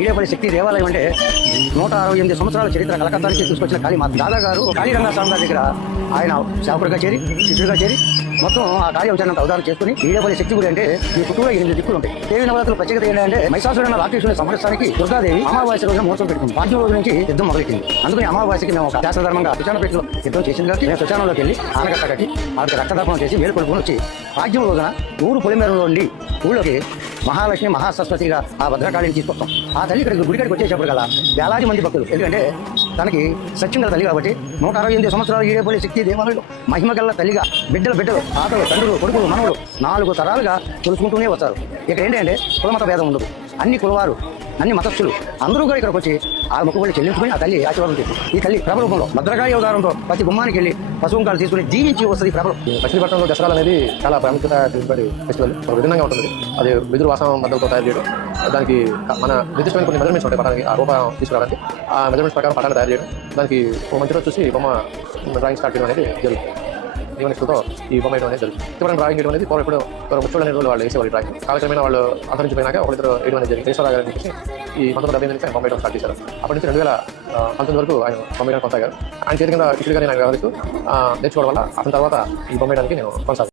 ఈడేపల్లి శక్తి దేవాలయం అంటే నూట అరవై ఎనిమిది సంవత్సరాల చరిత్ర కలకత్తానికి తీసుకొచ్చిన కాళీ మా దాదా గారు కాళీరంగ స్వామి గారి దగ్గర ఆయన సేవకుడిగా చేరి శిష్యుడిగా చేరి మొత్తం ఆ కార్య విచారణ అవతారం చేసుకుని ఈడేపల్లి శక్తి గుడి అంటే ఈ చుట్టూలో ఎనిమిది దిక్కులు ఉంటాయి. దేవి నవరాత్రులు ప్రత్యేకత ఏంటంటే మైసాసురన్న రాక్షసుని సంవత్సరానికి దుర్గాదేవి అమావాస్య రోజున మోసం పెట్టుకుంది పాఠ్యం రోజు నుంచి యుద్ధం మొదలెట్టింది. అందుకని అమావాస్యకి మేము ఒక శాస్త్రధర్మంగా సుచాన పెట్టులో యుద్ధం చేసింది కాబట్టి మేము సుచానంలోకి వెళ్ళి ఆనకట్ట కట్టి ఆవిడకి రక్తదాపనం చేసి మేలు కొనుక్కొని వచ్చి పాఠ్యం రోజున ఊరు పొలిమేరలో ఉండి ఊళ్ళోకి మహాలక్ష్మి మహాసరస్వతిగా ఆ భద్రకాళిని తీసుకొస్తాం. ఆ తల్లి ఇక్కడ గుడికాడికి వచ్చేటప్పుడు కదా వేలాది మంది భక్తులు. ఎందుకంటే తనకి సత్యం గల తల్లి కాబట్టి నూట అరవై ఎనిమిది సంవత్సరాలు ఈడేపల్లి శక్తి దేవాలయంలో మహిమ గల తల్లిగా బిడ్డలు బిడ్డలు తాతలు తండ్రులు కొడుకులు మనవులు నాలుగు తరాలుగా తెలుసుకుంటూనే వస్తారు. ఇక్కడ ఏంటంటే కులమత భేదం ఉండదు. అన్ని కులవారు అన్ని మతస్థులు అందరూ కూడా ఇక్కడికి వచ్చి ఆ మొక్కుబడి చెల్లించుకుని ఆ తల్లి ఆశీర్వాదం చేస్తుంది ఈ తల్లి ప్రభ రూపంలో భద్రకాయ అవతారంతో ప్రతి గుమ్మానికి వెళ్ళి పశువు కాలు తీసుకుని జీవించి వస్తుంది ఈ ప్రభలు. మచిలీపట్నంలో దసరా అనేది చాలా ప్రాముఖ్యత తీసుకుని ఫెస్టివల్. ఒక ఉంటుంది. అది వెదురు వాసం మద్దతుతో తయారు చేయడం దానికి మన నిర్దిష్టమైన కొన్ని మెజర్మెంట్స్ ఉంటాయి పటానికి ఆ రూపం తీసుకురావడానికి. ఆ మెజర్మెంట్స్ ప్రకారం పటాన్ని తయారు చేయడం దానికి ఒక మంచి రోజు చూసి బొమ్మ డ్రాయింగ్ స్టార్ట్ చేయడం అనేది జరుగుతుంది. జీవనిస్తుతో ఈ బొమ్మ వేయడం అనేది జరుగుతుంది ఇటువంటి డ్రాయింగ్ వేయడం అనేది పూర్వం ఇప్పుడు ఎవరు ముచ్చుడు అనే వాళ్ళు వేసేవాళ్ళు డ్రాయింగ్. కాలక్రమేణా వాళ్ళు అంతరించిపోయినాక ఒకరిద్దరు వేయడం అనేది జరిగింది. కేశవరావు గారు చెప్పేసి ఈ పంతొమ్మిది డెబ్బై నుంచి ఆయన బొమ్మ వేయడం స్టార్ట్ చేశారు. అప్పటి నుంచి రెండు వేల పంతొమ్మిది వరకు ఆయన బొమ్మ వేయడం కొనసాగారు. ఆయన చేతి కింద శిష్యుడిగా నేను వ్యవహరిస్తూ ఆ, నేర్చుకోవడం వల్ల అతని తర్వాత ఈ బొమ్మ వేయడానికి నేను కొనసాగాను